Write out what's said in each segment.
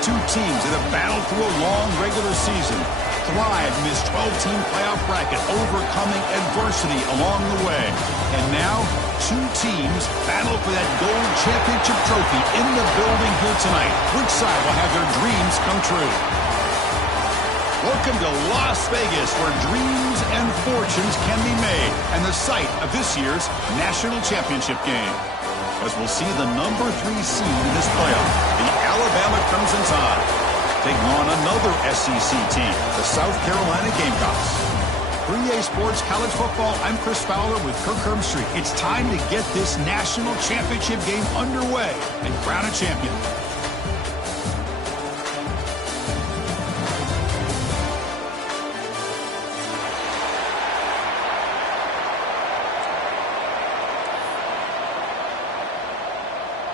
Two teams that have battled through a long regular season, thrived in this 12-team playoff bracket, overcoming adversity along the way. And now, two teams battle for that gold championship trophy in the building here tonight. Which side will have their dreams come true? Welcome to Las Vegas, where dreams and fortunes can be made, and the site of this year's national championship game. As we'll see the number 3 seed in this playoff, the Alabama Crimson Tide, taking on another SEC team, the South Carolina Gamecocks. For EA Sports College Football, I'm Chris Fowler with Kirk Herbstreit. It's time to get this national championship game underway and crown a champion.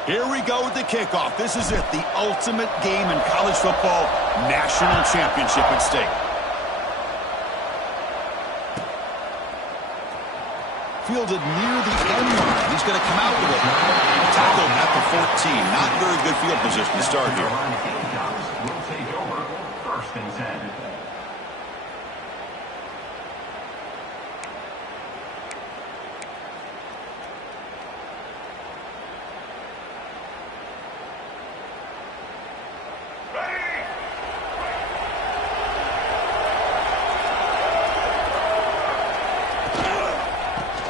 Here we go with the kickoff. This is it, the ultimate game in college football, national championship at stake. Fielded near the end line. He's going to come out with it. Tackled at the 14. Not very good field position to start here. Will take over first and 10.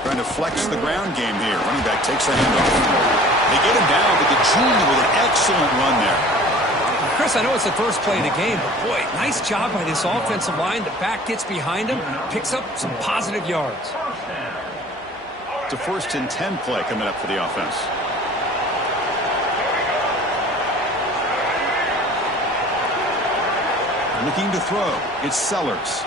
Trying to flex the ground game here. Running back takes the handoff. They get him down, but the junior with an excellent run there. Chris, I know it's the first play of the game, but boy, nice job by this offensive line. The back gets behind him, picks up some positive yards. It's a 1st and 10 play coming up for the offense. Looking to throw. It's Sellers.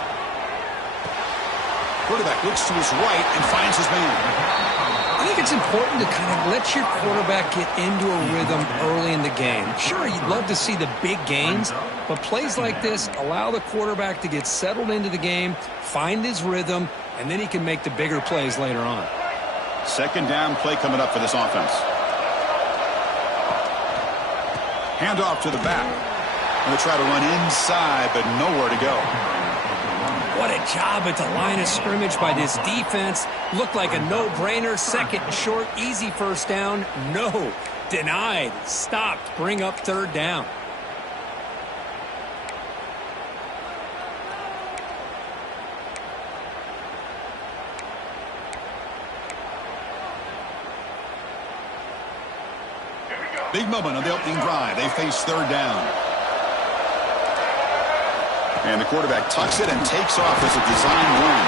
Quarterback looks to his right and finds his man. I think it's important to kind of let your quarterback get into a rhythm early in the game. Sure, you'd love to see the big gains, but plays like this allow the quarterback to get settled into the game, find his rhythm, and then he can make the bigger plays later on. 2nd down play coming up for this offense. Handoff to the back. Going to try to run inside, but nowhere to go. What a job at the line of scrimmage by this defense. Looked like a no-brainer. 2nd and short, easy 1st down. No, denied, stopped, bring up 3rd down. Big moment on the opening drive. They face 3rd down. And the quarterback tucks it and takes off as a design run.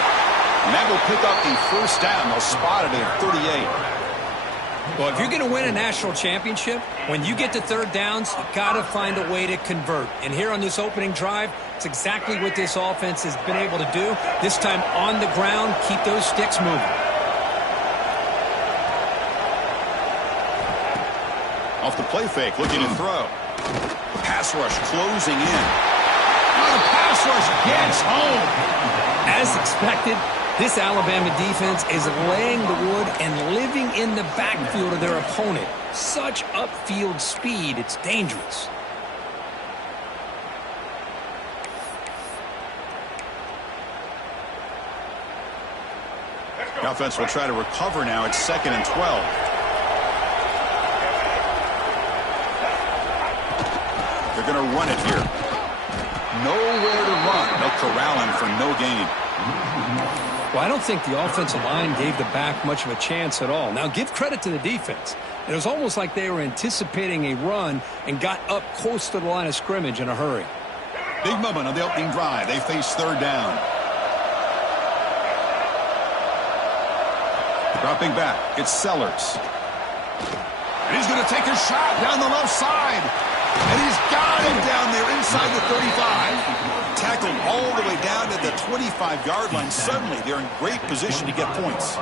And that will pick up the 1st down. They'll spot it at 38. Well, if you're going to win a national championship, when you get to 3rd downs, you've got to find a way to convert. And here on this opening drive, it's exactly what this offense has been able to do. This time on the ground, keep those sticks moving. Off the play fake, looking to throw. Pass rush closing in. The pass rush gets home. As expected, this Alabama defense is laying the wood and living in the backfield of their opponent. Such upfield speed, it's dangerous. The offense will try to recover now. It's 2nd and 12. They're going to run it here. Nowhere to run. They'll corral him for no gain. Well, I don't think the offensive line gave the back much of a chance at all. Now, give credit to the defense. It was almost like they were anticipating a run and got up close to the line of scrimmage in a hurry. Big moment on the opening drive. They face 3rd down. Dropping back. It's Sellers. And he's going to take a shot down the left side. And he's got him down there inside the 35. Tackled all the way down to the 25-yard line. Suddenly, they're in great position to get points.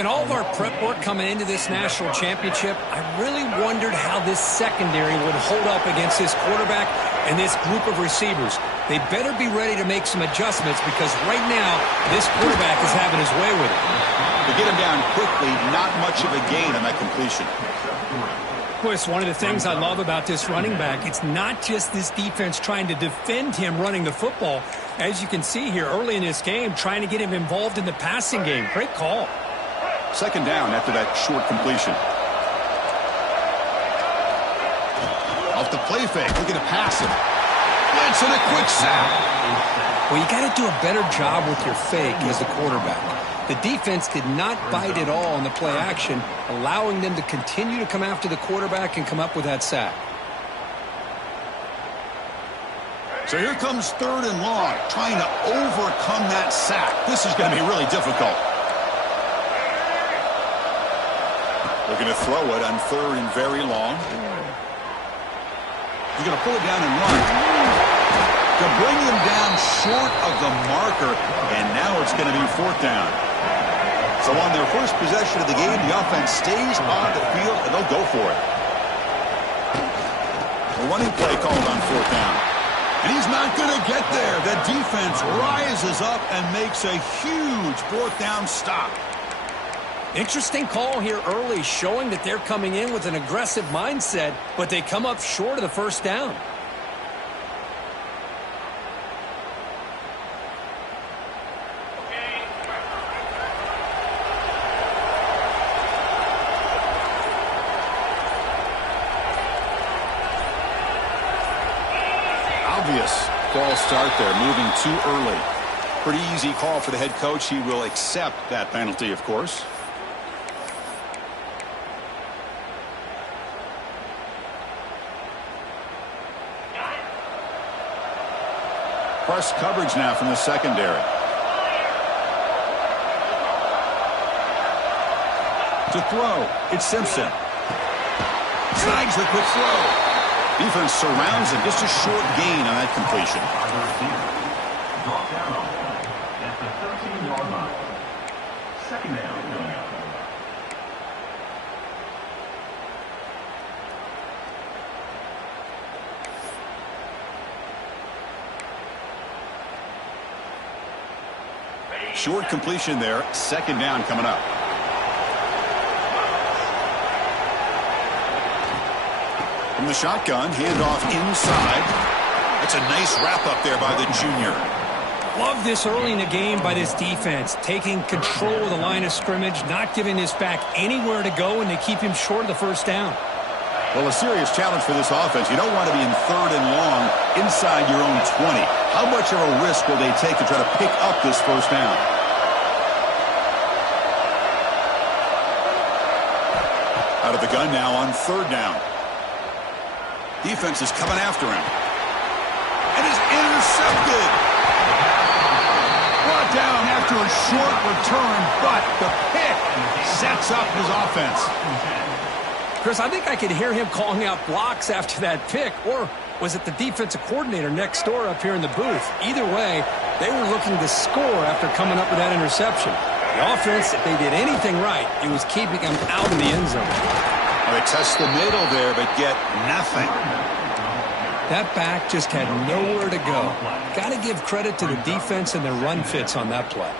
In all of our prep work coming into this national championship, I really wondered how this secondary would hold up against this quarterback and this group of receivers. They better be ready to make some adjustments because right now, this quarterback is having his way with it. To get him down quickly, not much of a gain on that completion. Chris, one of the things I love about this running back, it's not just this defense trying to defend him running the football. As you can see here early in this game, trying to get him involved in the passing game. Great call. Second down after that short completion. Off the play fake, looking to pass him. Blitz and a quick sack. Well, you got to do a better job with your fake as a quarterback. The defense did not bite at all on the play action, allowing them to continue to come after the quarterback and come up with that sack. So here comes third and long, trying to overcome that sack. This is going to be really difficult. Looking to throw it on third and very long. He's going to pull it down and run. To bring him down short of the marker, and now it's going to be fourth down. So on their first possession of the game, the offense stays on the field, and they'll go for it. A running play called on fourth down. And he's not going to get there. The defense rises up and makes a huge fourth down stop. Interesting call here early, showing that they're coming in with an aggressive mindset, but they come up short of the first down. Obvious false start there, moving too early. Pretty easy call for the head coach. He will accept that penalty, of course. Press coverage now from the secondary. To throw, it's Simpson. Snags the quick throw. Defense surrounds him. Just a short gain on that completion. Drop down at the 13-yard line. Second down. Short completion there. Second down coming up. From the shotgun, handoff inside. That's a nice wrap-up there by the junior. Love this early in the game by this defense, taking control of the line of scrimmage, not giving this back anywhere to go, and they keep him short of the first down. Well, a serious challenge for this offense. You don't want to be in third and long inside your own 20. How much of a risk will they take to try to pick up this first down? Out of the gun now on third down. Defense is coming after him. And is intercepted. Brought down after a short return, but the pick sets up his offense. Chris, I think I could hear him calling out blocks after that pick, or was it the defensive coordinator next door up here in the booth? Either way, they were looking to score after coming up with that interception. The offense, if they did anything right, it was keeping them out of the end zone. Well, they test the middle there, but get nothing. That back just had nowhere to go. Got to give credit to the defense and their run fits on that play.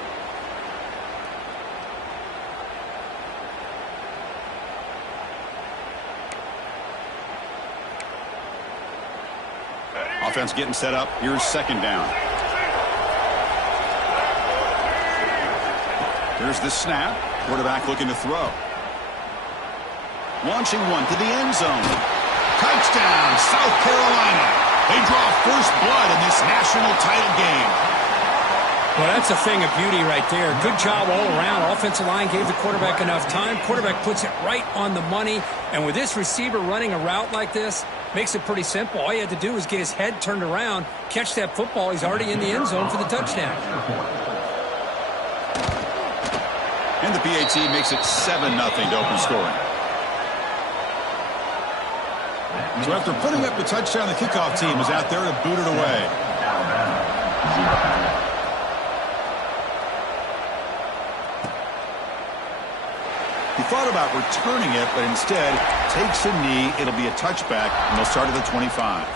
Offense getting set up. Here's second down. Here's the snap. Quarterback looking to throw. Launching one to the end zone. Touchdown, South Carolina. They draw first blood in this national title game. Well, that's a thing of beauty right there. Good job all around. Offensive line gave the quarterback enough time. Quarterback puts it right on the money. And with this receiver running a route like this, makes it pretty simple. All you had to do was get his head turned around, catch that football. He's already in the end zone for the touchdown. And the PAT makes it 7-0 to open scoring. So after putting up the touchdown, the kickoff team is out there to boot it away. He thought about returning it, but instead takes a knee. It'll be a touchback, and they'll start at the 25.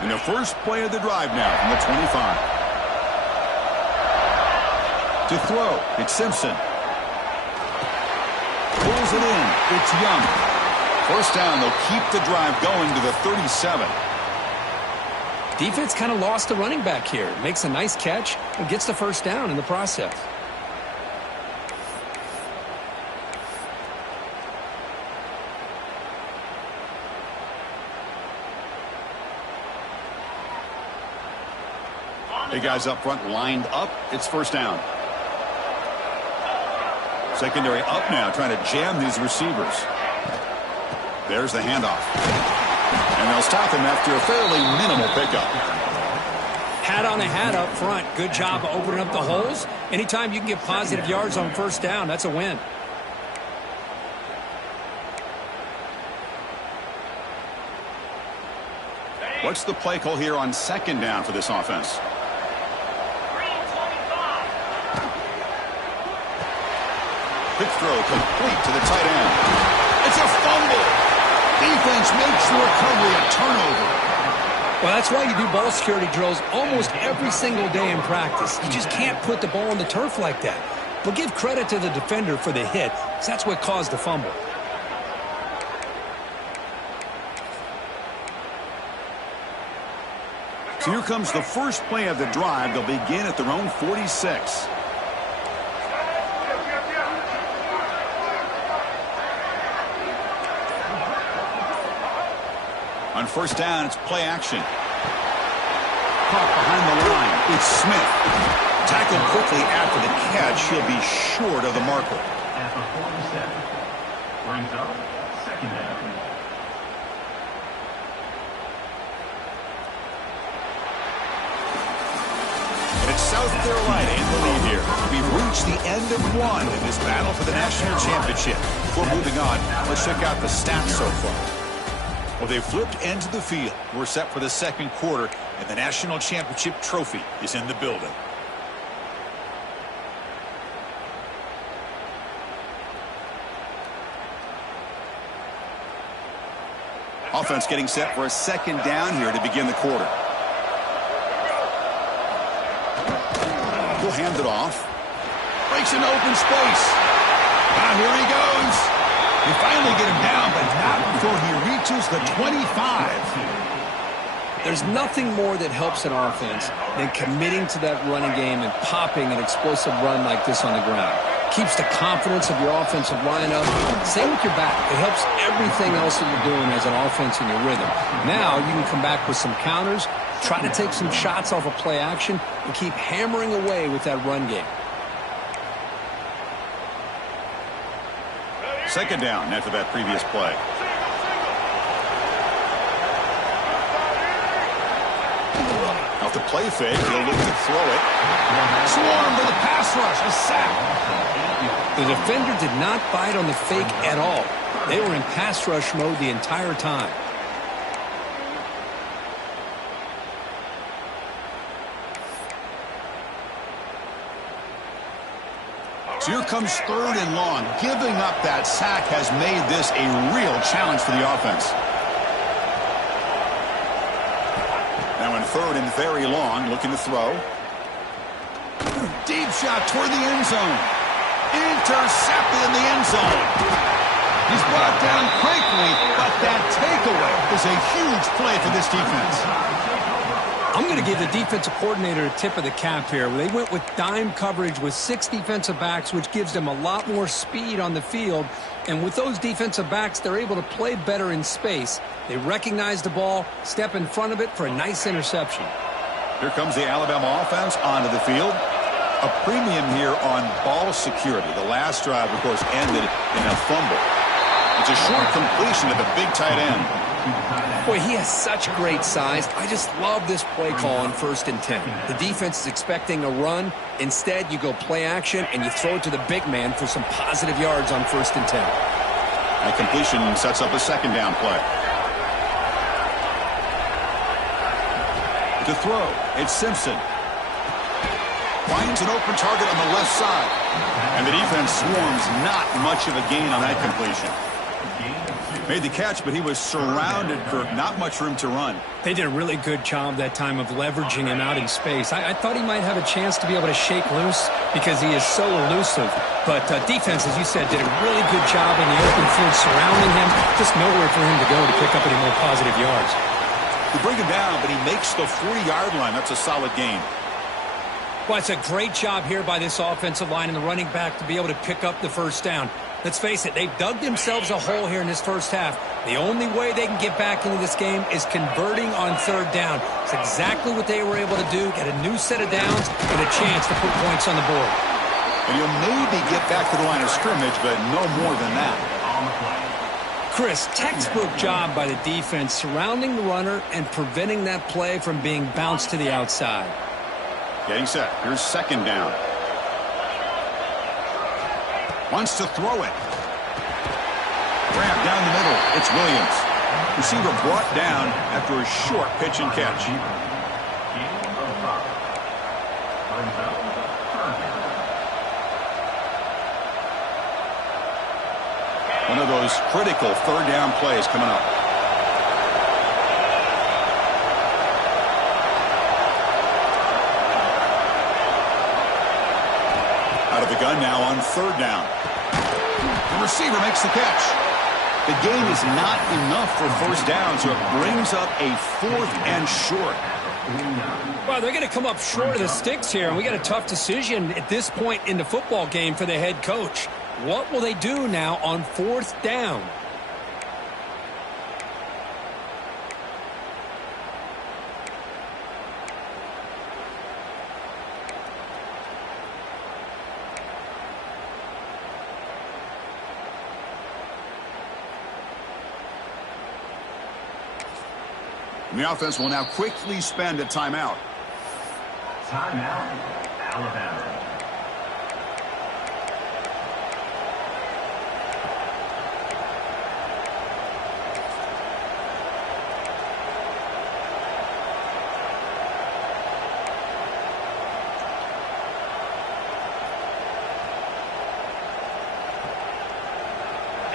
And the first play of the drive now from the 25. To throw, it's Simpson. Pulls it in, it's Young. First down, they'll keep the drive going to the 37. Defense kind of lost the running back here. Makes a nice catch and gets the first down in the process. Hey, guys up front lined up. It's first down. Secondary up now, trying to jam these receivers. There's the handoff. And they'll stop him after a fairly minimal pickup. Hat on a hat up front. Good job opening up the holes. Anytime you can get positive yards on first down, that's a win. What's the play call here on second down for this offense? Quick throw complete to the tight end. It's a fumble. Defense makes the recovery a turnover. Well, that's why you do ball security drills almost every single day in practice. You just can't put the ball on the turf like that. But give credit to the defender for the hit, because that's what caused the fumble. So here comes the first play of the drive. They'll begin at their own 46. On first down, it's play action. Caught behind the line. It's Smith. Tackled quickly after the catch. He'll be short of the marker. At the 47. Brings up second down. It's South Carolina in the lead here. We've reached the end of one in this battle for the national championship. Before moving on, let's check out the stats so far. Well, they flipped into the field. We're set for the second quarter, and the national championship trophy is in the building. Offense getting set for a second down here to begin the quarter. He'll hand it off. Breaks an open space. Now here he goes. They finally get him down, but not before he reaches the 25. There's nothing more that helps an offense than committing to that running game and popping an explosive run like this on the ground. Keeps the confidence of your offensive line up. Same with your back. It helps everything else that you're doing as an offense in your rhythm. Now you can come back with some counters, try to take some shots off of play action, and keep hammering away with that run game. Second down after that previous play. Off the play fake, he'll look to throw it. Swarm to the pass rush, a sack. The defender did not bite on the fake at all. They were in pass rush mode the entire time. So here comes third and long. Giving up that sack has made this a real challenge for the offense. Now in third and very long, looking to throw. Deep shot toward the end zone. Intercepted in the end zone. He's brought down quickly, but that takeaway is a huge play for this defense. I'm going to give the defensive coordinator a tip of the cap here. They went with dime coverage with 6 defensive backs, which gives them a lot more speed on the field. And with those defensive backs, they're able to play better in space. They recognize the ball, step in front of it for a nice interception. Here comes the Alabama offense onto the field. A premium here on ball security. The last drive, of course, ended in a fumble. It's a short completion to the big tight end. Boy, he has such great size. I just love this play call on 1st and 10. The defense is expecting a run. Instead, you go play action, and you throw it to the big man for some positive yards on 1st and 10. That completion sets up a second down play. To throw, it's Simpson. Finds an open target on the left side. And the defense swarms not much of a gain on that completion. Made the catch, but he was surrounded, Kirk. Not much room to run. They did a really good job that time of leveraging him out in space. I thought he might have a chance to be able to shake loose because he is so elusive. But defense, as you said, did a really good job in the open field surrounding him. Just nowhere for him to go to pick up any more positive yards. They bring him down, but he makes the 40-yard line. That's a solid gain. Well, it's a great job here by this offensive line and the running back to be able to pick up the first down. Let's face it, they've dug themselves a hole here in this first half. The only way they can get back into this game is converting on third down. It's exactly what they were able to do, get a new set of downs and a chance to put points on the board. And you'll maybe get back to the line of scrimmage, but no more than that. Chris, textbook job by the defense surrounding the runner and preventing that play from being bounced to the outside. Getting set. Here's second down. Wants to throw it. Grab down the middle. It's Williams. Receiver brought down after a short pitch and catch. One of those critical third down plays coming up. Out of the gun now on third down. The receiver makes the catch. The gain is not enough for first down, so it brings up a 4th and short. Well, they're going to come up short of the sticks here, and we got a tough decision at this point in the football game for the head coach. What will they do now on 4th down? And the offense will now quickly spend a timeout. Timeout, Alabama.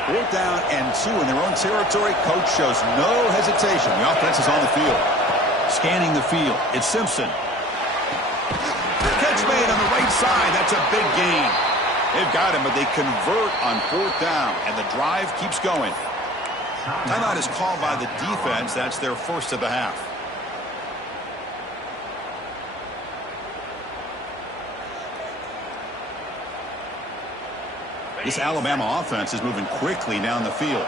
Fourth down and 2 in their own territory. Coach shows no hesitation. The offense is on the field. Scanning the field. It's Simpson. Catch made on the right side. That's a big gain. They've got him, but they convert on 4th down, and the drive keeps going. Timeout is called by the defense. That's their first of the half. This Alabama offense is moving quickly down the field.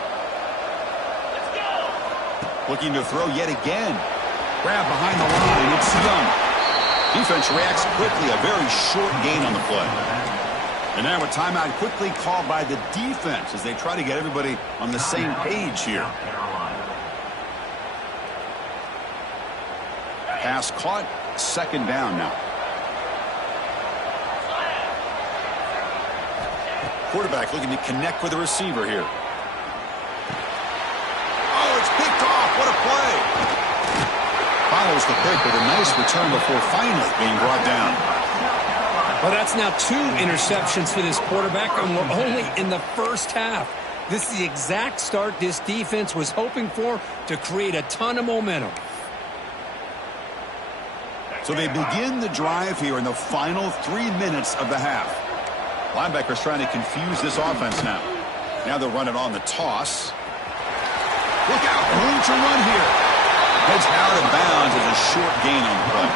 Looking to throw yet again. Grab behind the line. It's Young. Defense reacts quickly. A very short gain on the play. And now a timeout quickly called by the defense as they try to get everybody on the same page here. Pass caught. Second down now. Quarterback looking to connect with the receiver here. Oh, it's picked off. What a play. Follows the pick with a nice return before finally being brought down. Well, that's now 2 interceptions for this quarterback, and we're only in the first half. This is the exact start this defense was hoping for to create a ton of momentum. So they begin the drive here in the final 3 minutes of the half. Linebackers trying to confuse this offense now. Now they'll run it on the toss. Look out, room to run here. Heads out of bounds as a short gain on the play.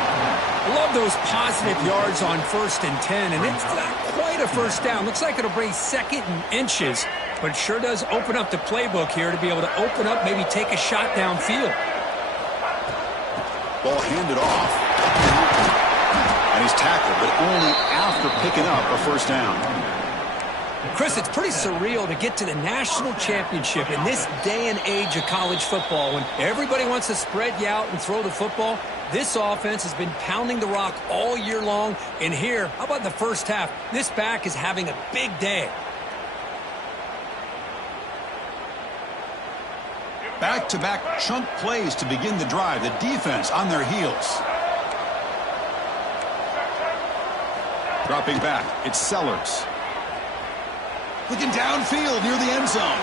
I love those positive yards on 1st and 10, and it's not quite a first down. Looks like it'll bring 2nd and inches, but it sure does open up the playbook here to be able to open up, maybe take a shot downfield. Ball handed off. And he's tackled, but only after picking up a first down. Chris, it's pretty surreal to get to the national championship in this day and age of college football when everybody wants to spread you out and throw the football. This offense has been pounding the rock all year long. And here, how about the first half? This back is having a big day. Back-to-back chunk plays to begin the drive. The defense on their heels. Dropping back, it's Sellers. Looking downfield near the end zone.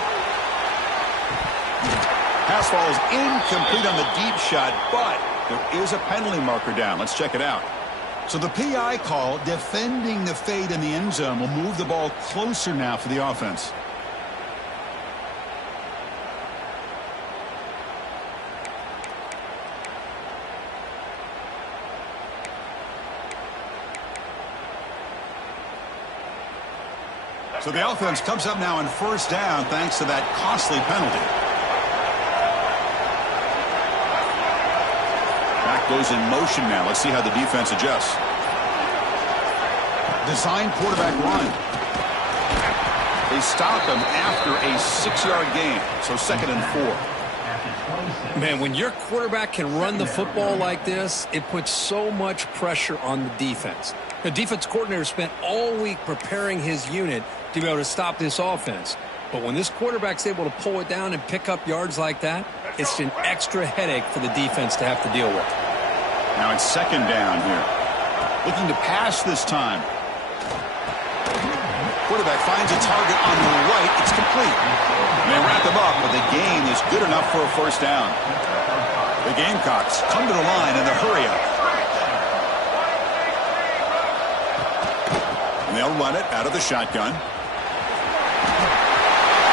Pass falls incomplete on the deep shot, but there is a penalty marker down. Let's check it out. So the PI call, defending the fade in the end zone, will move the ball closer now for the offense. So the offense comes up now on first down thanks to that costly penalty. Back goes in motion now. Let's see how the defense adjusts. Design quarterback run. They stop him after a 6-yard gain. So 2nd and 4. Man, when your quarterback can run the football like this, it puts so much pressure on the defense. The defense coordinator spent all week preparing his unit to be able to stop this offense. But when this quarterback's able to pull it down and pick up yards like that, it's an extra headache for the defense to have to deal with. Now it's 2nd down here. Looking to pass this time. Quarterback finds a target on the right. It's complete. They wrap him up, but the gain is good enough for a first down. The Gamecocks come to the line in the hurry-up. And they'll run it out of the shotgun.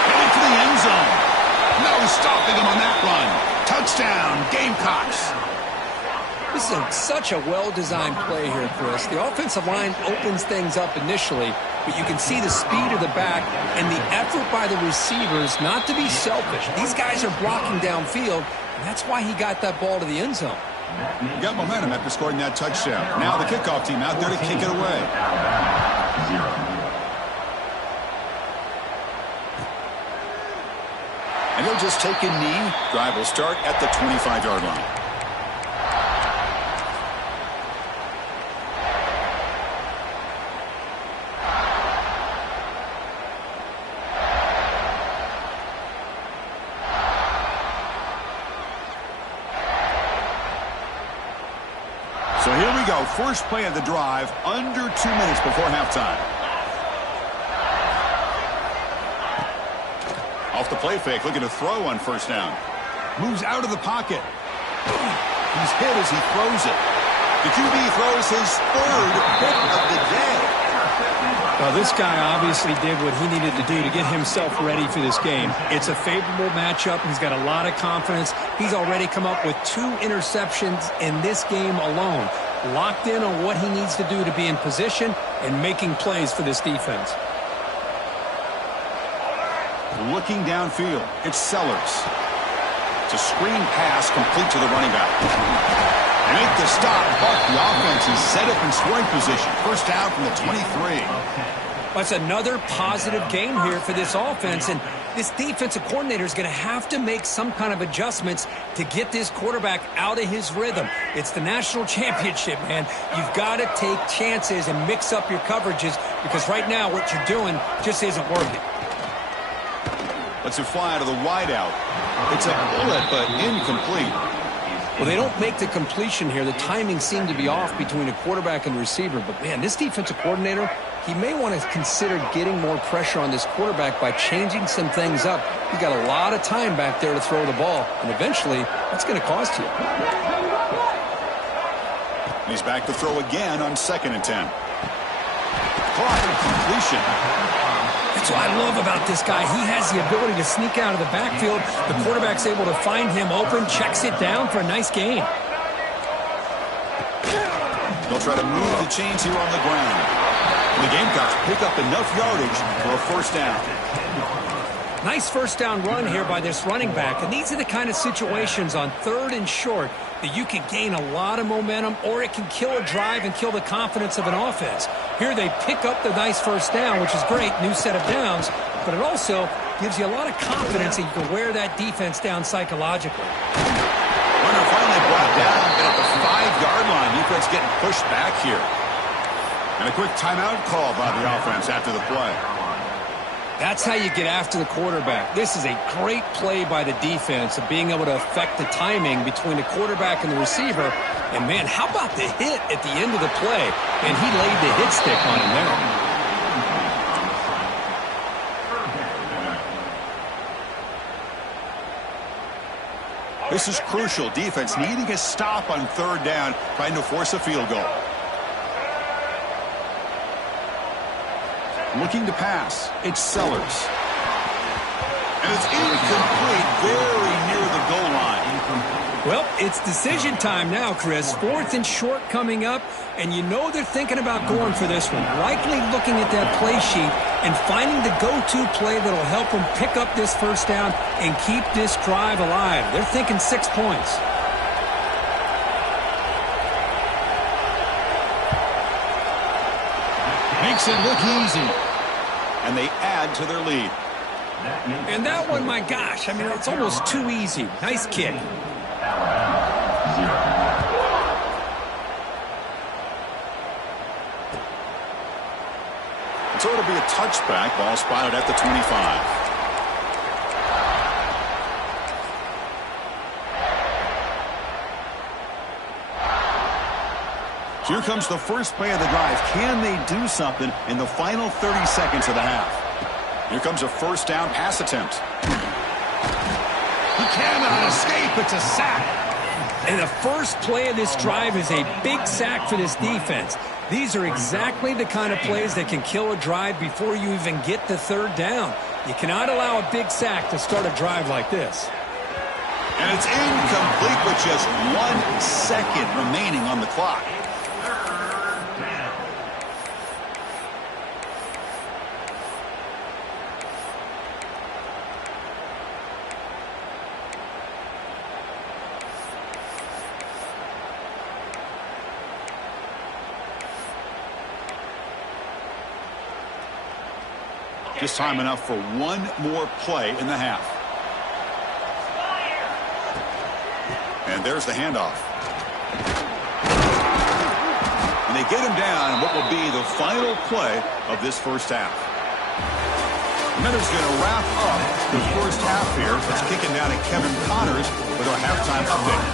Heading to the end zone. No stopping him on that run. Touchdown, Gamecocks. This is such a well-designed play here, Chris. The offensive line opens things up initially, but you can see the speed of the back and the effort by the receivers not to be selfish. These guys are blocking downfield, and that's why he got that ball to the end zone. He got momentum after scoring that touchdown. Now the kickoff team out there to kick it away. And he'll just take a knee. Drive will start at the 25-yard line. So here we go. First play of the drive, under 2 minutes before halftime. Off the play fake, looking to throw on first down. Moves out of the pocket. He's hit as he throws it. The QB throws his 3rd hit of the day. Well, this guy obviously did what he needed to do to get himself ready for this game. It's a favorable matchup. He's got a lot of confidence. He's already come up with 2 interceptions in this game alone. Locked in on what he needs to do to be in position and making plays for this defense. Looking downfield, it's Sellers. It's a screen pass complete to the running back. They make the stop, but the offense is set up in scoring position. First down from the 23. That's another positive game here for this offense, and this defensive coordinator is going to have to make some kind of adjustments to get this quarterback out of his rhythm. It's the national championship, man. You've got to take chances and mix up your coverages because right now what you're doing just isn't working. Lets it fly out of the wideout. It's a bullet, but incomplete. Well, they don't make the completion here. The timing seemed to be off between a quarterback and the receiver. But, man, this defensive coordinator, he may want to consider getting more pressure on this quarterback by changing some things up. He's got a lot of time back there to throw the ball, and eventually that's going to cost you. He's back to throw again on 2nd and 10. Caught completion. That's what I love about this guy. He has the ability to sneak out of the backfield. The quarterback's able to find him open, checks it down for a nice gain. They'll try to move the chains here on the ground. And the Gamecocks pick up enough yardage for a first down. Nice first down run here by this running back. And these are the kind of situations on 3rd and short that you can gain a lot of momentum, or it can kill a drive and kill the confidence of an offense. Here they pick up the nice first down, which is great, new set of downs, but it also gives you a lot of confidence that you can wear that defense down psychologically. Runner finally brought down, and at the 5-yard line, defense getting pushed back here. And a quick timeout call by the offense after the play. That's how you get after the quarterback. This is a great play by the defense of being able to affect the timing between the quarterback and the receiver. And, man, how about the hit at the end of the play? And he laid the hit stick on him there. This is crucial. Defense needing a stop on third down, trying to force a field goal. Looking to pass. It's Sellers. And it's incomplete, very near the goal line. Well, it's decision time now, Chris. 4th and short coming up, and you know they're thinking about going for this one. Likely looking at that play sheet and finding the go-to play that'll help them pick up this first down and keep this drive alive. They're thinking 6 points. Makes it look easy. And they add to their lead. And that one, my gosh, I mean, it's almost too easy. Nice kick. So it'll be a touchback. Ball spotted at the 25. Here comes the first play of the drive. Can they do something in the final 30 seconds of the half? Here comes a first down pass attempt. He cannot escape. It's a sack. And the first play of this drive is a big sack for this defense. These are exactly the kind of plays that can kill a drive before you even get the third down. You cannot allow a big sack to start a drive like this. And it's incomplete with just 1 second remaining on the clock. Just time enough for one more play in the half. And there's the handoff. And they get him down in what will be the final play of this first half. And then it's going to wrap up the first half here. Let's kick it down to Kevin Connors with our halftime update.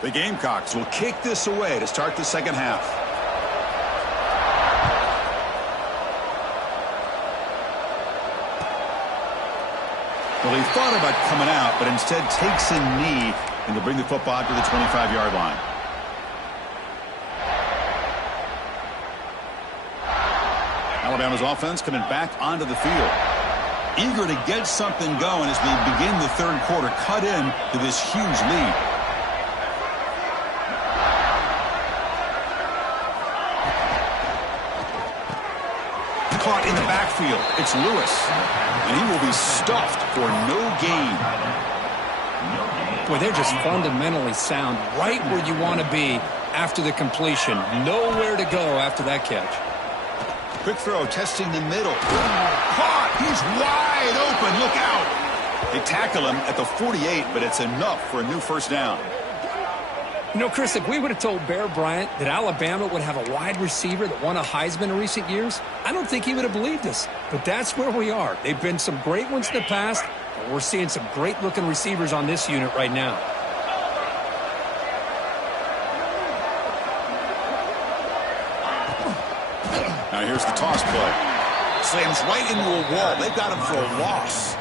The Gamecocks will kick this away to start the second half. Well, he thought about coming out, but instead takes a knee and to bring the football to the 25-yard line. Alabama's offense coming back onto the field. Eager to get something going as we begin the third quarter, cut in to this huge lead. Caught in the backfield. It's Lewis. And he will be stuffed for no gain. Boy, they're just fundamentally sound right where you want to be after the completion. Nowhere to go after that catch. Quick throw, testing the middle. Caught! He's wide open. Look out! They tackle him at the 48, but it's enough for a new first down. You know, Chris, if we would have told Bear Bryant that Alabama would have a wide receiver that won a Heisman in recent years, I don't think he would have believed us. But that's where we are. They've been some great ones in the past, but we're seeing some great-looking receivers on this unit right now. Now here's the toss play. Slams right into a wall. They've got him for a loss.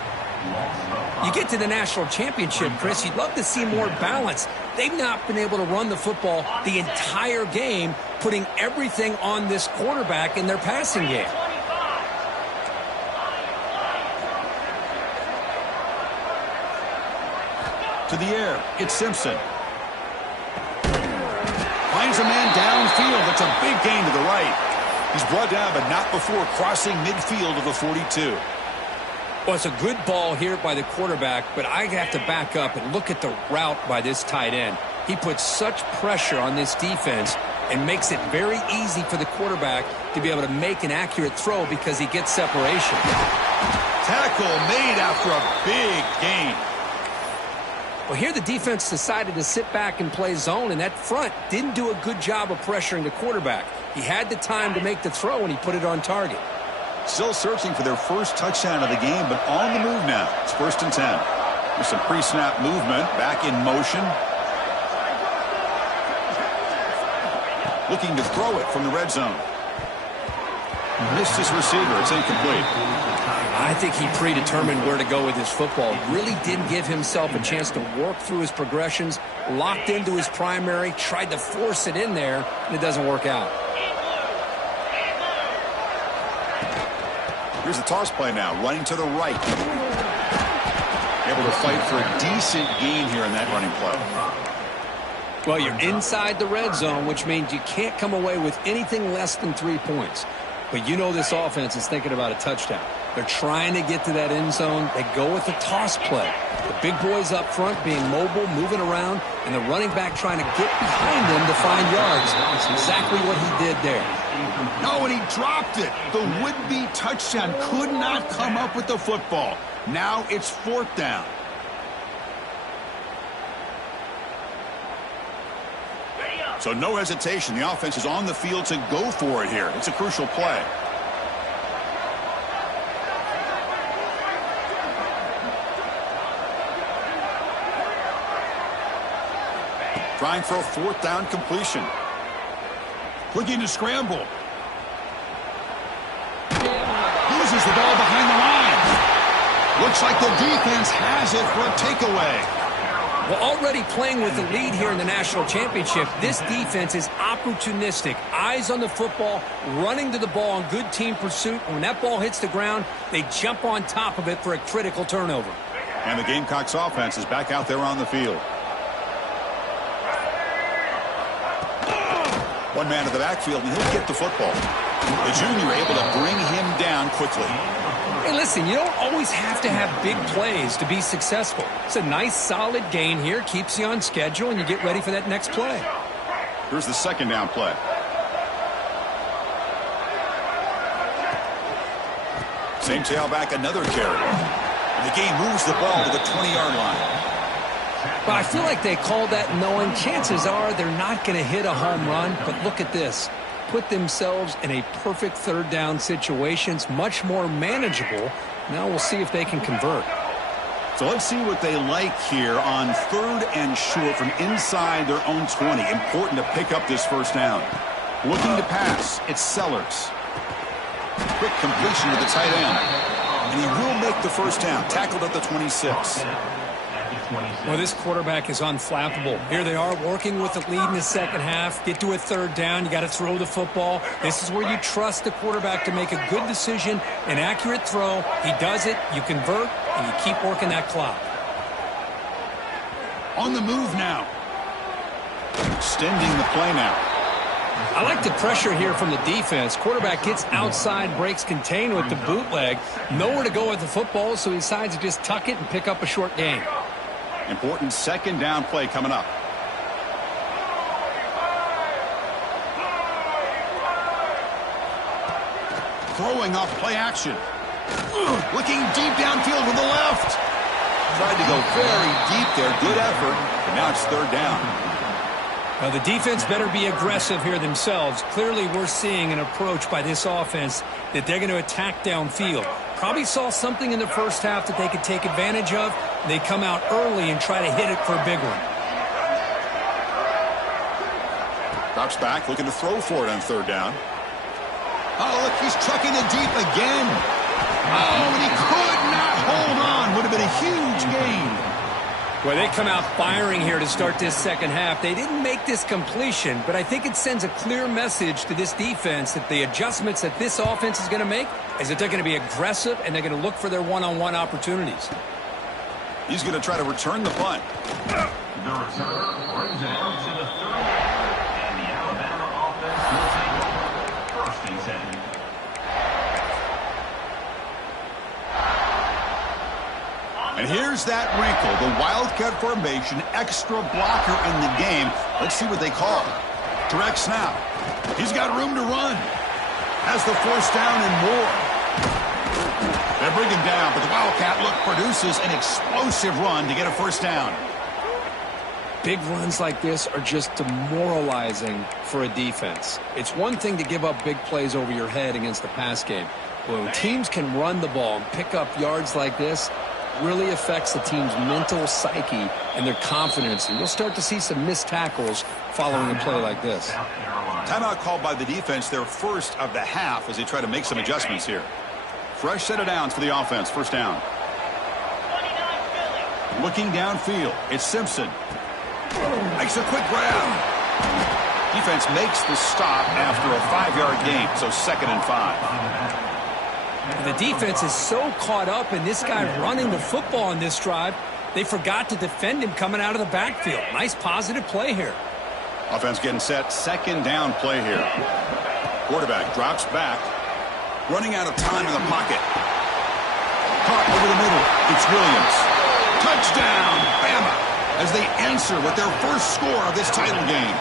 You get to the national championship, Chris, you'd love to see more balance. They've not been able to run the football the entire game, putting everything on this quarterback in their passing game. To the air, it's Simpson. Finds a man downfield. That's a big gain to the right. He's brought down, but not before crossing midfield of the 42. Well, it's a good ball here by the quarterback, but I have to back up and look at the route by this tight end. He puts such pressure on this defense and makes it very easy for the quarterback to be able to make an accurate throw because he gets separation. Tackle made after a big gain. Well, here the defense decided to sit back and play zone, and that front didn't do a good job of pressuring the quarterback. He had the time to make the throw, and he put it on target. Still searching for their first touchdown of the game, but on the move now. It's 1st and 10. There's some pre-snap movement, back in motion. Looking to throw it from the red zone. Missed his receiver. It's incomplete. I think he predetermined where to go with his football. Really didn't give himself a chance to work through his progressions, locked into his primary, tried to force it in there, and it doesn't work out. Here's the toss play now, running to the right. Able to fight for a decent gain here in that running play. Well, you're inside the red zone, which means you can't come away with anything less than 3 points. But you know this offense is thinking about a touchdown. They're trying to get to that end zone. They go with the toss play. The big boys up front being mobile, moving around, and the running back trying to get behind them to find yards. That's exactly what he did there. No, and he dropped it. The would-be touchdown could not come up with the football. Now it's 4th down. So no hesitation. The offense is on the field to go for it here. It's a crucial play. Trying for a 4th down completion. Looking to scramble. Loses the ball behind the line. Looks like the defense has it for a takeaway. Well, already playing with the lead here in the national championship, this defense is opportunistic. Eyes on the football, running to the ball in good team pursuit. When that ball hits the ground, they jump on top of it for a critical turnover. And the Gamecocks offense is back out there on the field. One man in the backfield, and he'll get the football. The junior able to bring him down quickly. Hey, listen, you don't always have to have big plays to be successful. It's a nice, solid gain here. Keeps you on schedule, and you get ready for that next play. Here's the 2nd down play. Same tailback, another carry. And the game moves the ball to the 20-yard line. But I feel like they called that knowing chances are they're not going to hit a home run. But look at this. Put themselves in a perfect 3rd down situation. It's much more manageable. Now we'll see if they can convert. So let's see what they like here on 3rd and short from inside their own 20. Important to pick up this 1st down. Looking to pass. It's Sellers. Quick completion to the tight end. And he will make the 1st down. Tackled at the 26. Well, this quarterback is unflappable. Here they are working with the lead in the 2nd half. Get to a 3rd down. You got to throw the football. This is where you trust the quarterback to make a good decision, an accurate throw. He does it. You convert, and you keep working that clock. On the move now. Extending the play now. I like the pressure here from the defense. Quarterback gets outside, breaks contain with the bootleg. Nowhere to go with the football, so he decides to just tuck it and pick up a short gain. Important 2nd down play coming up. Throwing off play action. Looking deep downfield with the left. Tried to go very deep there. Good effort. But now it's 3rd down. Well, the defense better be aggressive here themselves. Clearly, we're seeing an approach by this offense that they're going to attack downfield. Probably saw something in the 1st half that they could take advantage of. They come out early and try to hit it for a big one. Drops back, looking to throw for it on 3rd down. Oh, look, he's trucking it deep again. Oh, and he could not hold on. Would have been a huge gain. Well, they come out firing here to start this 2nd half. They didn't make this completion, but I think it sends a clear message to this defense that the adjustments that this offense is going to make is that they're going to be aggressive and they're going to look for their one-on-one opportunities. He's going to try to return the punt. The returner brings it out to the 30, and the Alabama offense will take over 1st and 10. And here's that wrinkle, the Wildcat formation, extra blocker in the game. Let's see what they call. Direct snap. He's got room to run. Has the 1st down and more. They bring him down, but the Wildcat look produces an explosive run to get a 1st down. Big runs like this are just demoralizing for a defense. It's one thing to give up big plays over your head against the pass game. But when teams can run the ball and pick up yards like this, really affects the team's mental psyche and their confidence. And you'll start to see some missed tackles following a play like this. Timeout called by the defense, their 1st of the half, as they try to make some adjustments here. Fresh set of downs for the offense. First down. Looking downfield. It's Simpson. Makes a quick grab. Defense makes the stop after a 5-yard gain, so 2nd and 5. The defense is so caught up in this guy running the football on this drive, they forgot to defend him coming out of the backfield. Nice positive play here. Offense getting set. 2nd down play here. Quarterback drops back. Running out of time in the pocket. Caught over the middle. It's Williams. Touchdown, Bama, as they answer with their first score of this title game.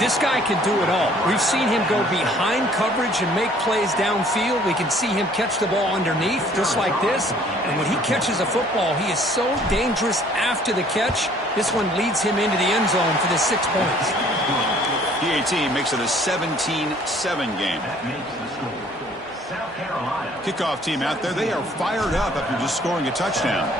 This guy can do it all. We've seen him go behind coverage and make plays downfield. We can see him catch the ball underneath, just like this. And when he catches a football, he is so dangerous after the catch. This one leads him into the end zone for the 6 points. PAT makes it a 17-7 game. Kickoff team out there, they are fired up after just scoring a touchdown.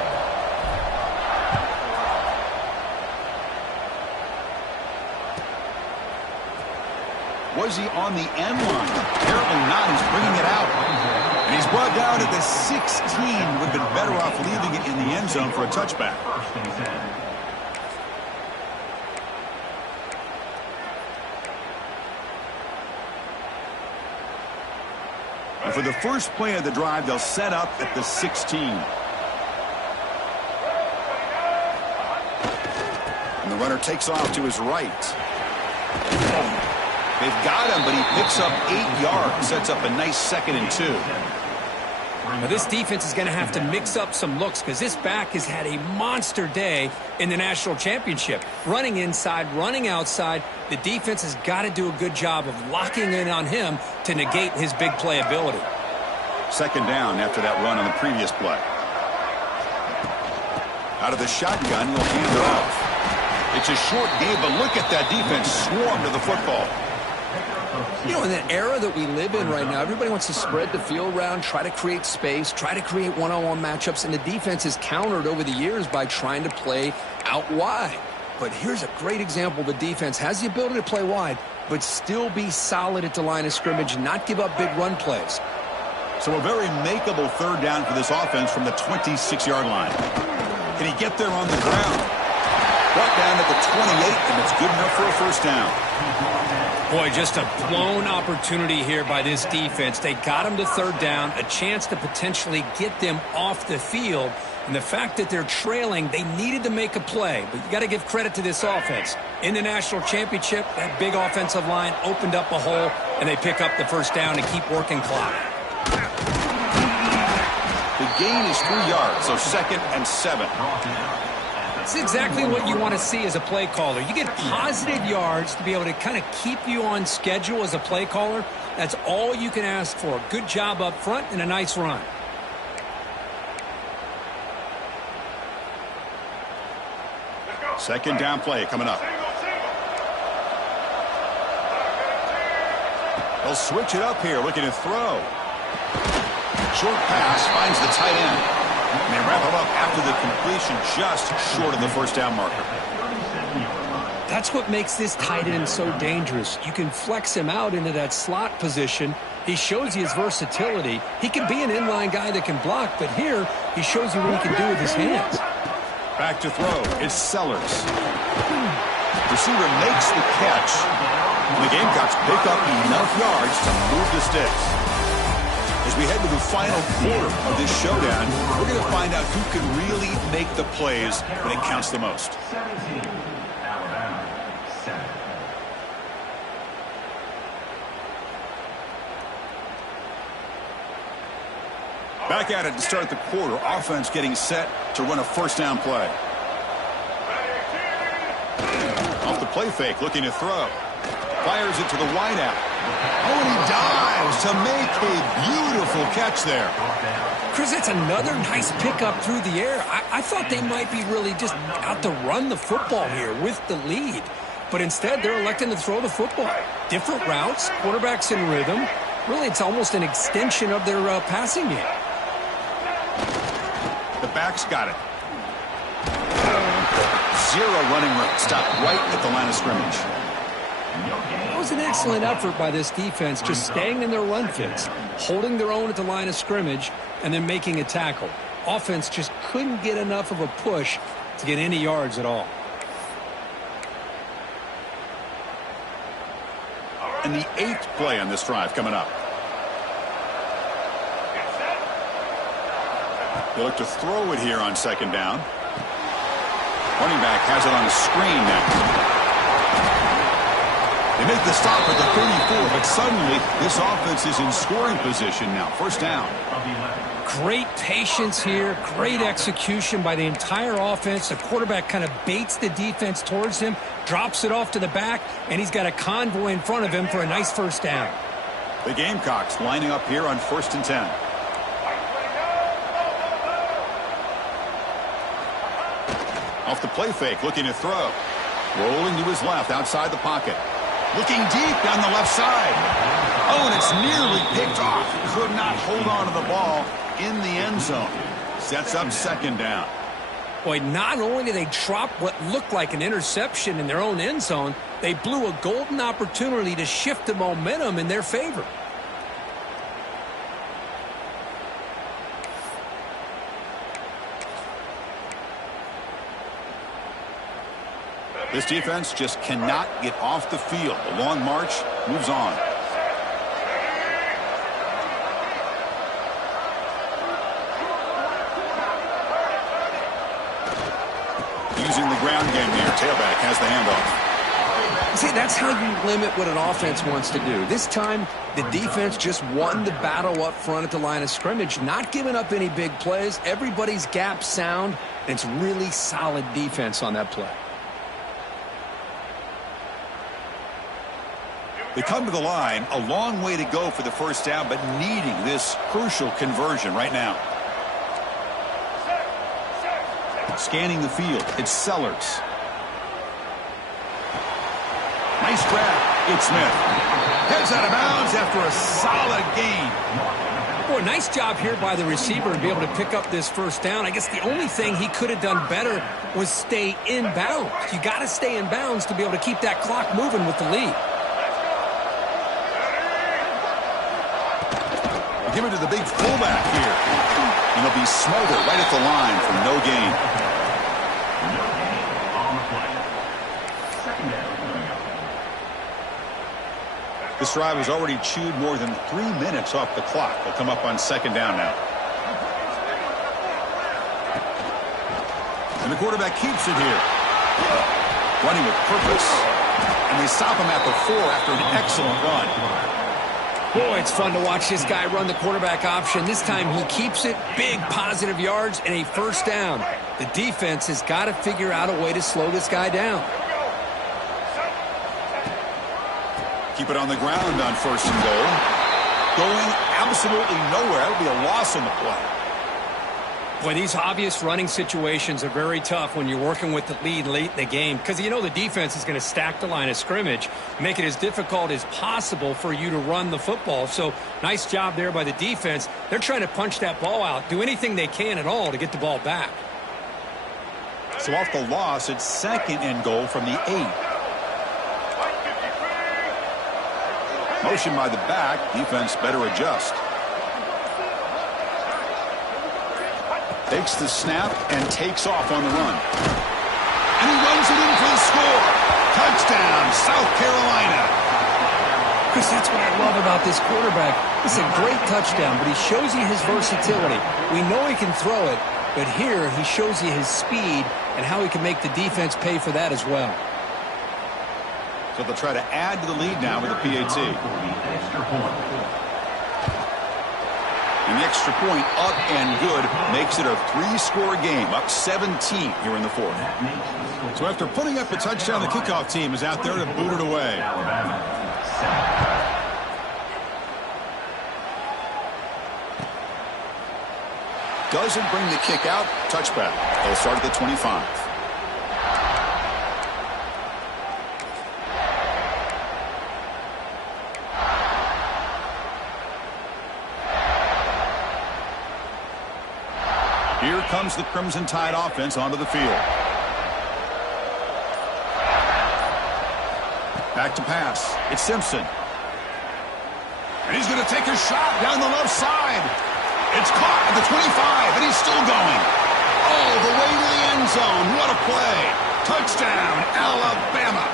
Was he on the end line? Apparently not. He's bringing it out. And he's brought down at the 16. Would have been better off leaving it in the end zone for a touchback. And for the first play of the drive, they'll set up at the 16. And the runner takes off to his right. They've got him, but he picks up 8 yards, sets up a nice 2nd and 2. Now this defense is going to have to mix up some looks because this back has had a monster day in the national championship. Running inside, running outside. The defense has got to do a good job of locking in on him to negate his big play ability. 2nd down after that run on the previous play. Out of the shotgun, he'll hand it off. It's a short game, but look at that defense swarm to the football. You know, in that era that we live in right now, everybody wants to spread the field around, try to create space, try to create one-on-one matchups, and the defense is countered over the years by trying to play out wide. But here's a great example. The defense has the ability to play wide, but still be solid at the line of scrimmage, not give up big run plays. So a very makeable 3rd down for this offense from the 26-yard line. Can he get there on the ground? Brought down at the 28, and it's good enough for a 1st down. Boy, just a blown opportunity here by this defense. They got him to 3rd down, a chance to potentially get them off the field. And the fact that they're trailing, they needed to make a play. But you got to give credit to this offense. In the national championship, that big offensive line opened up a hole, and they pick up the 1st down and keep working clock. The gain is 3 yards, so 2nd and 7. It's exactly what you want to see as a play caller. You get positive yards to be able to kind of keep you on schedule as a play caller. That's all you can ask for. Good job up front and a nice run. Second down play coming up. They'll switch it up here, looking to throw. Short pass finds the tight end. And they wrap him up after the completion, just short of the 1st down marker. That's what makes this tight end so dangerous. You can flex him out into that slot position. He shows you his versatility. He can be an inline guy that can block, but here he shows you what he can do with his hands. Back to throw. It's Sellers. Receiver makes the catch. And the Gamecocks pick up enough yards to move the sticks. As we head to the final quarter of this showdown, we're going to find out who can really make the plays when it counts the most. 17, Alabama, 7. Back at it to start the quarter. Offense getting set to run a 1st down play. Off the play fake, looking to throw. Fires it to the wideout. Oh, and he dives to make a beautiful catch there. Chris, that's another nice pickup through the air. I thought they might be really just out to run the football here with the lead. But instead, they're electing to throw the football. Different routes, quarterbacks in rhythm. Really, it's almost an extension of their passing game. The back's got it. Zero running room. Stopped right at the line of scrimmage. It was an excellent effort by this defense, just staying in their run fits, holding their own at the line of scrimmage, and then making a tackle. Offense just couldn't get enough of a push to get any yards at all. And the 8th play on this drive coming up. They look to throw it here on 2nd down. Running back has it on a screen now. They make the stop at the 34, but suddenly this offense is in scoring position now. 1st down. Great patience here, great execution by the entire offense. The quarterback kind of baits the defense towards him, drops it off to the back, and he's got a convoy in front of him for a nice 1st down. The Gamecocks lining up here on 1st and 10. Off the play fake, looking to throw. Rolling to his left, outside the pocket. Looking deep down the left side. Oh, and it's nearly picked off. Could not hold on to the ball in the end zone. Sets up 2nd down. Boy, not only did they drop what looked like an interception in their own end zone, they blew a golden opportunity to shift the momentum in their favor. This defense just cannot get off the field. The long march moves on. Using the ground game here. Tailback has the handoff. See, that's how you limit what an offense wants to do. This time, the defense just won the battle up front at the line of scrimmage, not giving up any big plays. Everybody's gap sound, and it's really solid defense on that play. They come to the line, a long way to go for the 1st down, but needing this crucial conversion right now. Scanning the field, it's Sellers. Nice grab, it's Smith. Heads out of bounds after a solid gain. Boy, nice job here by the receiver to be able to pick up this 1st down. I guess the only thing he could have done better was stay in bounds. You got to stay in bounds to be able to keep that clock moving with the lead. Give it to the big fullback here. And he'll be smothered right at the line for no gain. This drive has already chewed more than 3 minutes off the clock. They'll come up on 2nd down now. And the quarterback keeps it here. Running with purpose. And they stop him at the 4 after an excellent run. Boy, it's fun to watch this guy run the quarterback option. This time he keeps it, big positive yards, and a 1st down. The defense has got to figure out a way to slow this guy down. Keep it on the ground on 1st and goal. Going absolutely nowhere. That would be a loss on the play. Boy, these obvious running situations are very tough when you're working with the lead late in the game because you know the defense is going to stack the line of scrimmage, make it as difficult as possible for you to run the football. So nice job there by the defense. They're trying to punch that ball out, do anything they can at all to get the ball back. So off the loss, it's 2nd and goal from the 8. Motion by the back. Defense better adjust. Takes the snap and takes off on the run. And he runs it in for the score. Touchdown, South Carolina. Chris, that's what I love about this quarterback. It's a great touchdown, but he shows you his versatility. We know he can throw it, but here he shows you his speed and how he can make the defense pay for that as well. So they'll try to add to the lead now with a PAT. And the extra point up and good makes it a 3-score game, up 17 here in the 4th. So after putting up a touchdown, the kickoff team is out there to boot it away. Doesn't bring the kick out. Touchback. They'll start at the 25. Here comes the Crimson Tide offense onto the field. Back to pass. It's Simpson. And he's going to take a shot down the left side. It's caught at the 25, and he's still going. All the way to the end zone. What a play. Touchdown, Alabama.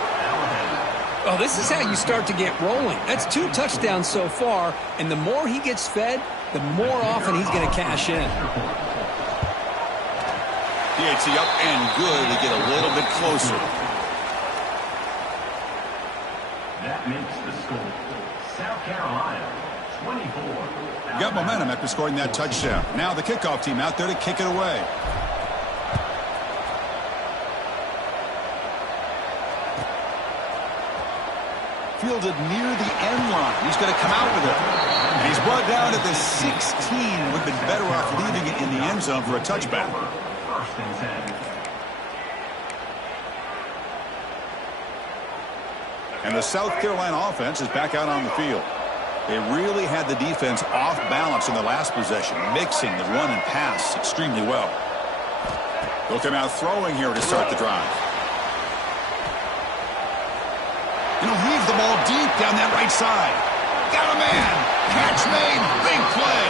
Oh, this is how you start to get rolling. That's 2 touchdowns so far, and the more he gets fed, the more often he's going to cash in. PAT up and good to get a little bit closer. That makes the score. South Carolina, 24. Got momentum after scoring that touchdown. Now the kickoff team out there to kick it away. Fielded near the end line. He's going to come out with it. And he's brought down at the 16. Would have been better off leaving it in the end zone for a touchback. First and 10. And the South Carolina offense is back out on the field. They really had the defense off balance in the last possession, mixing the run and pass extremely well. They'll come out throwing here to start the drive. And he'll heave the ball deep down that right side. Got a man. Catch made. Big play.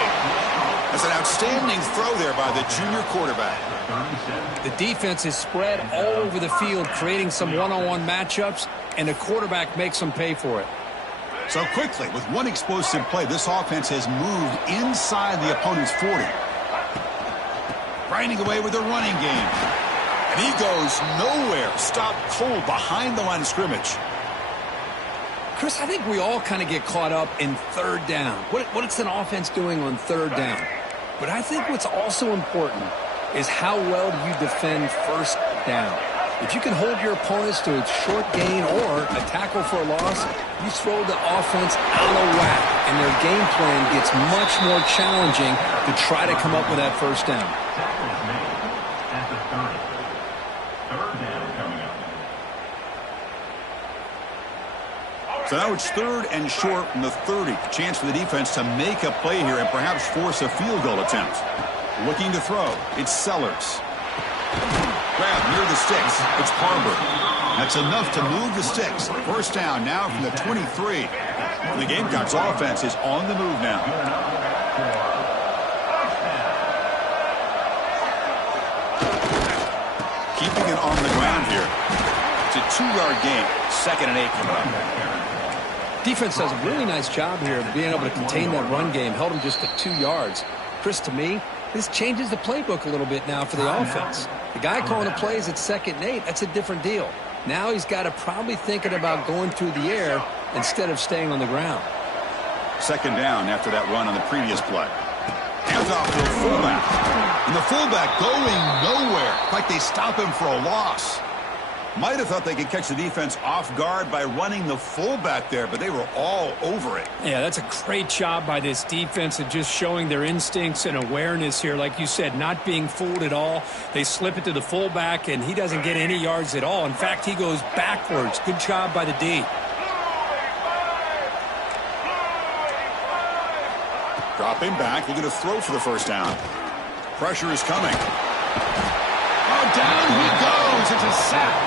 That's an outstanding throw there by the junior quarterback. The defense is spread all over the field, creating some one-on-one matchups, and the quarterback makes them pay for it. So quickly, with one explosive play, this offense has moved inside the opponent's 40. Grinding away with the running game. And he goes nowhere. Stopped cold behind the line of scrimmage. Chris, I think we all kind of get caught up in third down. What's an offense doing on third down? But I think what's also important is how well do you defend first down. If you can hold your opponents to a short gain or a tackle for a loss, you throw the offense out of whack, and their game plan gets much more challenging to try to come up with that first down. Tackles made at the 30. Third down coming up. So now it's third and short from the 30. Chance for the defense to make a play here and perhaps force a field goal attempt. Looking to throw. It's Sellers. Grab near the sticks. It's Harbor. That's enough to move the sticks. First down now from the 23. The Gamecocks offense is on the move now. Keeping it on the ground here. It's a 2-yard gain. 2nd and 8 coming up. Defense does a really nice job here of being able to contain that run game. Held him just at 2 yards. Chris, to me, this changes the playbook a little bit now for the offense. The guy calling the plays at 2nd and 8, that's a different deal. Now he's got to probably thinking about going through the air instead of staying on the ground. 2nd down after that run on the previous play. Hands off to the fullback. And the fullback going nowhere. Like they stop him for a loss. Might have thought they could catch the defense off guard by running the fullback there, but they were all over it. Yeah, that's a great job by this defense of just showing their instincts and awareness here. Like you said, not being fooled at all. They slip it to the fullback, and he doesn't get any yards at all. In fact, he goes backwards. Good job by the D. Dropping back, looking to throw for the first down. Pressure is coming. Oh, down he goes. It's a sack.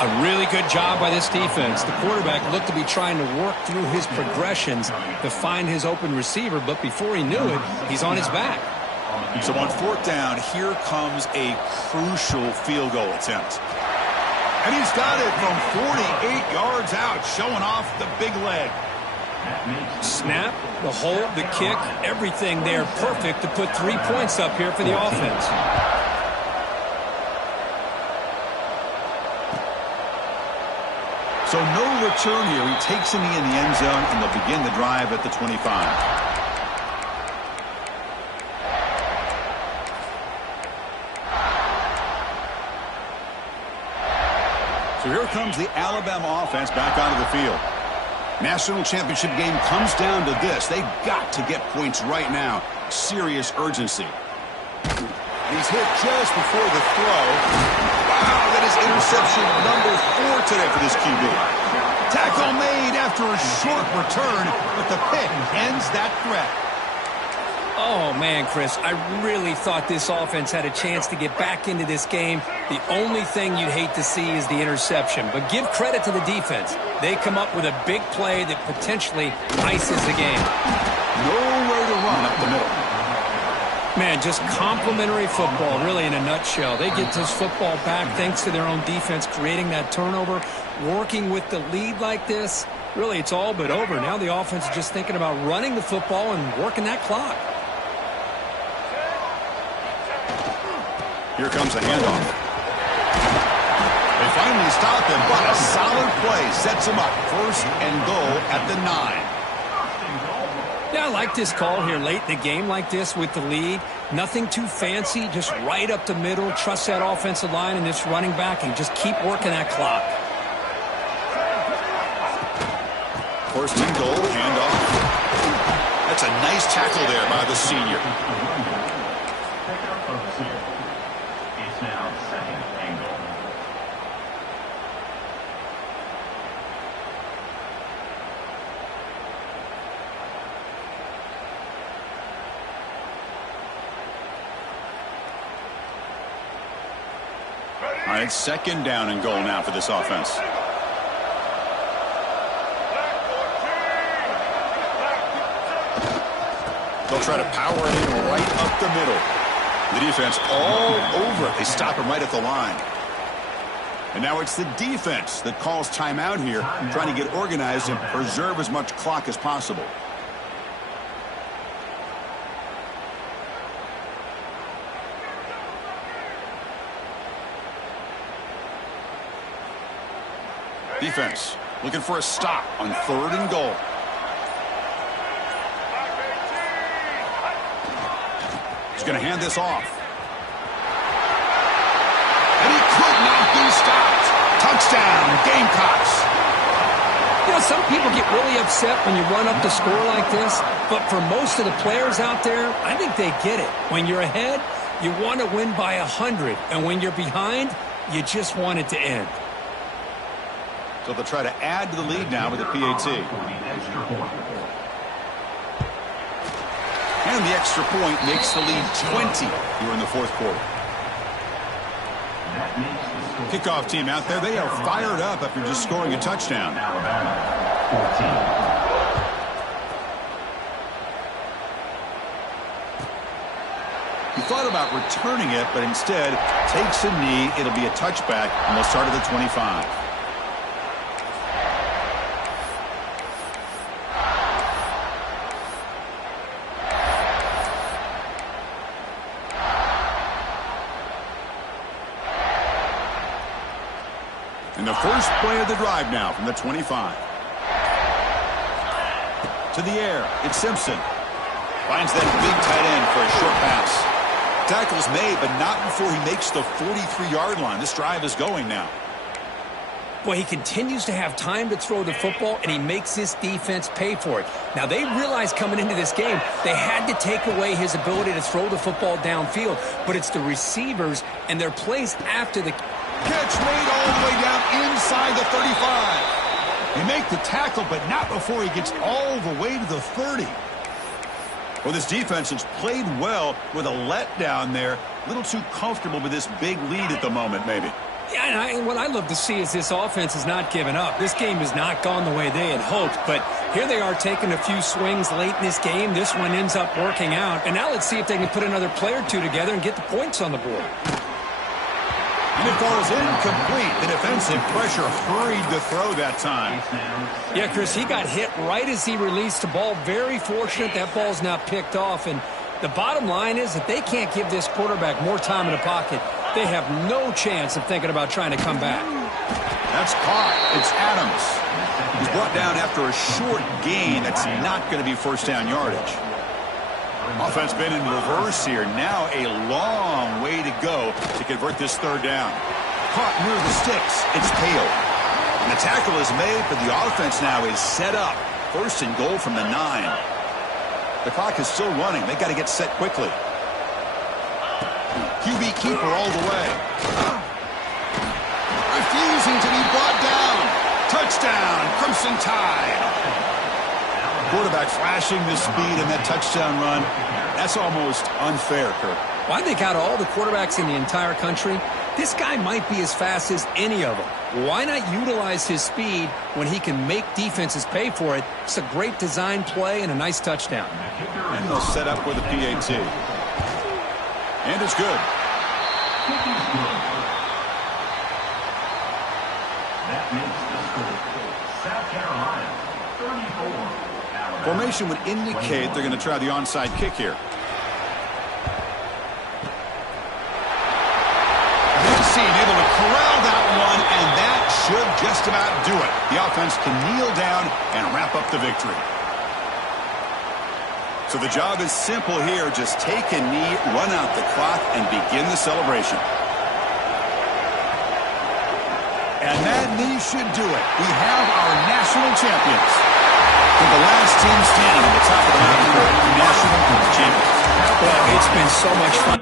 A really good job by this defense. The quarterback looked to be trying to work through his progressions to find his open receiver, but before he knew it, he's on his back. So on 4th down, here comes a crucial field goal attempt. And he's got it from 48 yards out, showing off the big leg. Snap, the hold, the kick, everything there perfect to put 3 points up here for the offense. So no return here. He takes in the end zone, and they'll begin the drive at the 25. So here comes the Alabama offense back onto the field. National championship game comes down to this. They've got to get points right now. Serious urgency. And he's hit just before the throw. Wow, that is interception number 4 today for this QB. Tackle made after a short return, but the pick ends that threat. Oh, man, Chris, I really thought this offense had a chance to get back into this game. The only thing you'd hate to see is the interception. But give credit to the defense. They come up with a big play that potentially ices the game. Nowhere to run up the middle. Man, just complimentary football, really, in a nutshell. They get this football back thanks to their own defense, creating that turnover, working with the lead like this. Really, it's all but over. Now the offense is just thinking about running the football and working that clock. Here comes a handoff. They finally stop him, but a solid play sets him up. First and goal at the 9. Yeah, I like this call here late in the game like this with the lead. Nothing too fancy, just right up the middle. Trust that offensive line and this running back and just keep working that clock. First and goal, handoff. That's a nice tackle there by the senior. It's now second and goal. All right, second down and goal now for this offense. They'll try to power it in right up the middle. The defense all over it. They stop him right at the line. And now it's the defense that calls timeout here, trying to get organized and preserve as much clock as possible. Defense looking for a stop on third and goal. He's going to hand this off. And he could not be stopped. Touchdown, Gamecocks. You know, some people get really upset when you run up the score like this, but for most of the players out there, I think they get it. When you're ahead, you want to win by 100, and when you're behind, you just want it to end. So they'll try to add to the lead now with a PAT. And the extra point makes the lead 20 here in the fourth quarter. Kickoff team out there, they are fired up after just scoring a touchdown. He thought about returning it, but instead takes a knee. It'll be a touchback, and they'll start at the 25. And the first play of the drive now from the 25. To the air, it's Simpson. Finds that big tight end for a short pass. Tackle's made, but not before he makes the 43-yard line. This drive is going now. Boy, he continues to have time to throw the football, and he makes this defense pay for it. Now, they realized coming into this game they had to take away his ability to throw the football downfield, but it's the receivers and their plays after the catch made all the way down inside the 35. They make the tackle, but not before he gets all the way to the 30. Well, this defense has played well with a letdown there. A little too comfortable with this big lead at the moment, maybe. Yeah, and what I love to see is this offense is not giving up. This game has not gone the way they had hoped, but here they are taking a few swings late in this game. This one ends up working out, and now let's see if they can put another play or two together and get the points on the board. And it falls incomplete. The defensive pressure hurried to throw that time. Yeah, Chris, he got hit right as he released the ball. Very fortunate that ball's not picked off. And the bottom line is that they can't give this quarterback more time in the pocket. They have no chance of thinking about trying to come back. That's caught. It's Adams. He's brought down after a short gain. That's not going to be first down yardage. Offense been in reverse here. Now a long way to go to convert this third down. Caught near the sticks. It's Cale. And the tackle is made, but the offense now is set up. First and goal from the 9. The clock is still running. They got to get set quickly. QB keeper all the way. Refusing to be brought down. Touchdown, Crimson Tide. Quarterback flashing the speed in that touchdown run. That's almost unfair, Kirk. Well, I think out of all the quarterbacks in the entire country, this guy might be as fast as any of them. Why not utilize his speed when he can make defenses pay for it? It's a great design play and a nice touchdown. And they'll set up with a PAT. And it's good. That makes the score. South Carolina, 34. Formation would indicate they're going to try the onside kick here. Able to corral that one, and that should just about do it. The offense can kneel down and wrap up the victory. So the job is simple here. Just take a knee, run out the clock, and begin the celebration. And that knee should do it. We have our national champions. And the last team standing at the top of the mountain are national champions. Well, it's been so much fun.